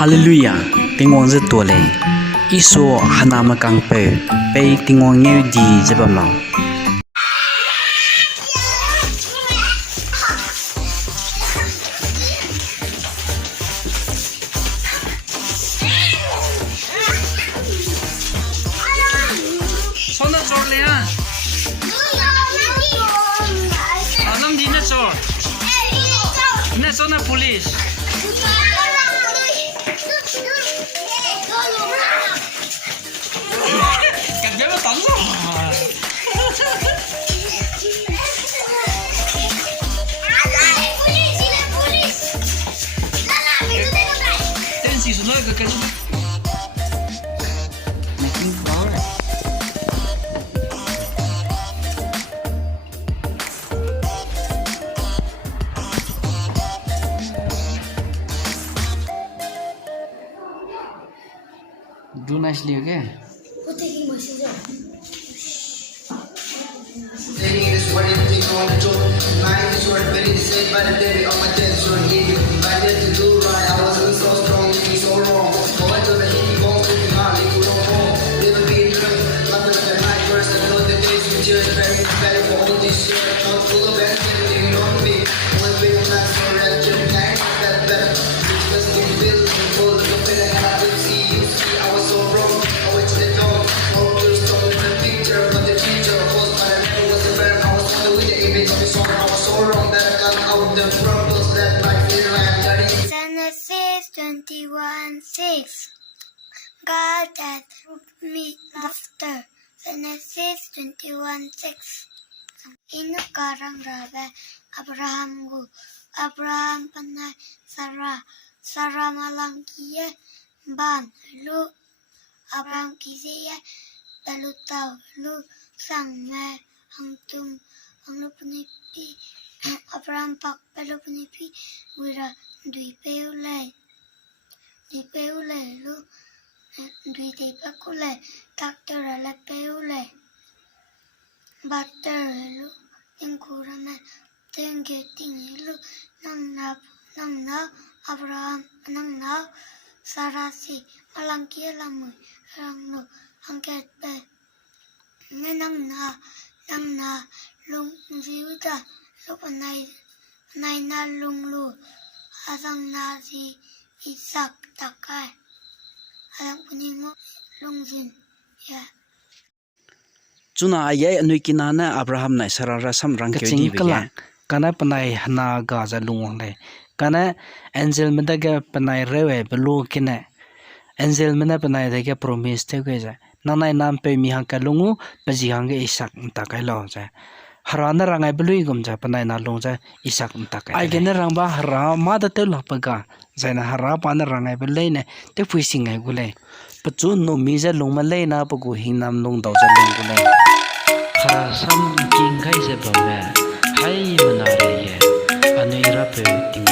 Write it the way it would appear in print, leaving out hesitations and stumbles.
Hallelujah, tingong zet tuale. Isua Hename Khangpeu, pei tingong ngeu di jebamau. Sona chor le ha. Anam di na chor. Na sona police. Khangpeu tấn rồi. Tên gì xuống nơi cái do nicely, okay? Taking this one in the on the door. Mine is short, very said by the baby on my dead short. I did to do right. I wasn't so strong, looking so wrong. Going to the hippie bones, looking hard, you don't know. Never be drunk, nothing but the night first. I know the days we just very better for all this shit. Not full of anything, you know me. One way I'm not so red, just can't get better. Just get filled and full of the better. I did see you, see, I was so wrong. I went to the door, all your story in the picture, but the future was my Genesis 21:6. God that me laughter. Genesis 21:6. Inukarang rabe Abraham gu. Abraham panay Sarah malangkiye ban lu. Abraham kisiye balutaw lu sang me hangtum ang punipi. Abraham pak pelo punipi wira dui peule lu dui te pakule takter ala peule butter lu ingkurana tenge lu nang na Abraham nang na sarasi malangki lamu rang lu angket pe nang na lung viuda lu panay na lung lu asang na si Isaac takay asang puningo lung zin ya Chuna ayai anui kinana Abraham na Sarah sam rang keu di bega. Kana panai hana gaza lungong le. Kana angel mendaga panai rewe belu kine. Angel mena panai daga promise te geza. Nanai nam pe mi hangka lungu baji hangga Isaac takai lo ja. Harana rangai belu igum ja panai na lung ja Isaac takai. Ai gene rangba hara ma da te lo paga. Zaina hara pana rangai belu ne te puising ai gule. Pacu no mi ja lung ma le na pagu hinam lung dau ja lung gule. Khara sam king khai se bambe hai manare ye anui ra pe ting